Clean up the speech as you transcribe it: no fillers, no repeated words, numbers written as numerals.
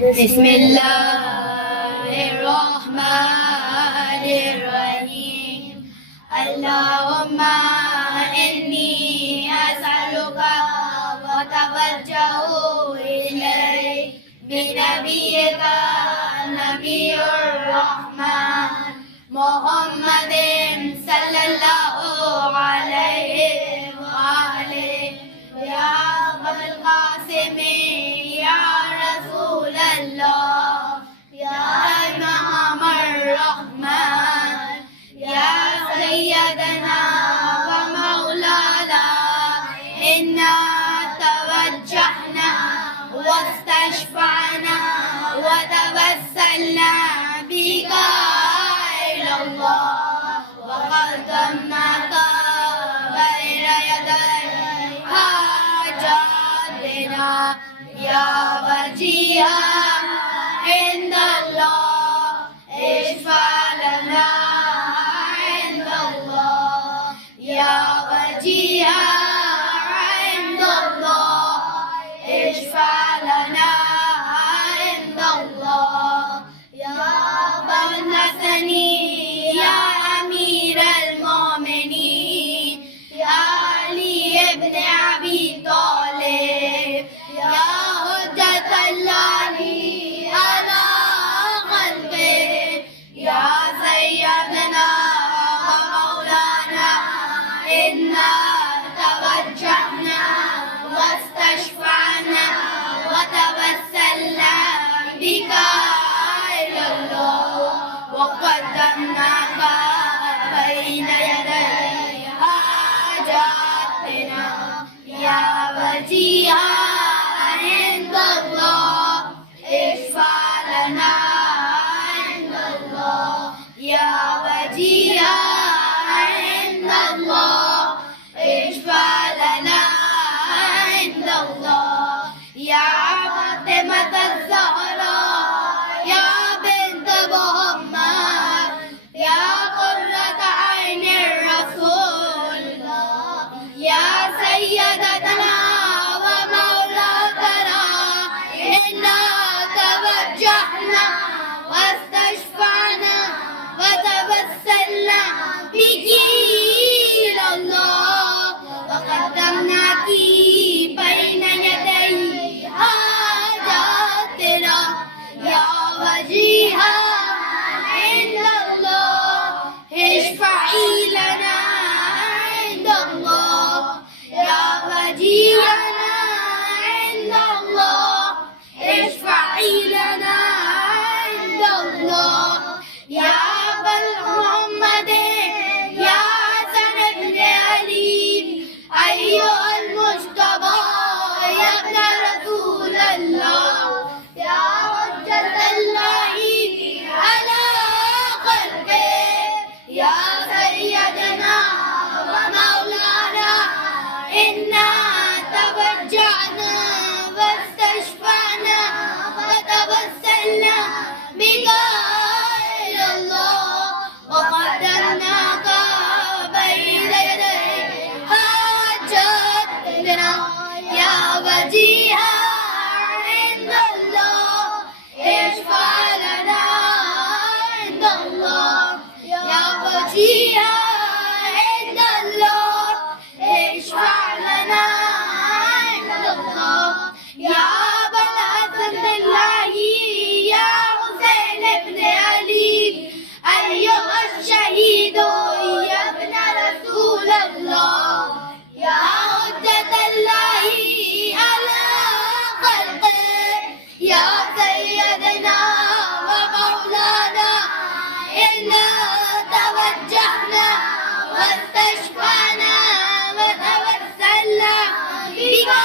बिस्मिल्लाहिर्रहमानिर्रहीम। अल्लाहुम्मा इन्नी असअलुका व तवज्जहु इलैक बिनबिय्यिका नबिय्युर रहमान मुहम्मदिन सल्लल्लाहु अलैहि व आलिहि या अबुल कासिम या रसूल अल्लाह या इमामुर रहमान या सय्यदना व मौलाना इन्ना तवज्जहना वस्तशफअना व तवस्सलना बिका इलल्लाह व क़द्दमनाका बैन यदै हाजातिना या वजीहा इंदल्लाह इश्फ़ा' लना इंदल्लाह या वजीहा इंदल्लाह इश्फ़ा' लना इंदल्लाह या अबल हसनी या अमीरल मोमिनीन या अली इब्न अबी तालिब या हुज्जतल्लाहि अला ख़ल्क़िही या सय्यदना व मौलाना इन्ना तवज्जहना वस्तशफअना व तवस्सलना बिका इलल्लाह व क़द्दमनाका बैन यदै हाजातिना या वजीहा इंदल्लाह इश्फ़ा' लना इंदल्लाह या वजीहा इंदल्लाह इश्फ़ा' लना इंदल्लाह या फ़ातिमतज़ ज़हरा या बिन्त मुहम्मद या क़ुर्रत ऐनिर रसूल या सय्यदतना व मौलाना इन्ना तवज्जहना वस्तशफअना व तवस्सलना बिकी इलल्लाह व क़द्दमनाकी बैन यदै हाजातिना या वजीहा इंदल्लाह इश्फ़ा'i लना इंदल्लाह या वजीहा इंदल्लाह इश्फ़ा'i लना इंदल्लाह या अबल मुहम्मदिन या हसन इब्न अली अय्युहल मुज्तबा या इब्न रसूल अल्लाह या हुज्जतल्लाहि अला ख़ल्क़िही या सय्यदना व मौलाना इन्ना तवज्जहना वस्तशफअना व तवस्सलना बिका इलल्लाह व क़द्दमनाका बैन यदै हाजातिना या वजीहा इंदल्लाह इश्फ़ा' लना इंदल्लाह या वजीहा इंदल्लाह इश्फ़ा' लना इंदल्लाह या अबल हसन या हुसैन इब्न अली अय्युहश शहीद या इब्न रसूल अल्लाह या हुज्जतल्लाहि अला ख़ल्क़िही या सय्यदना व मौलाना इन्ना तवज्जहना वस्तशफअना व तवस्सलना बिका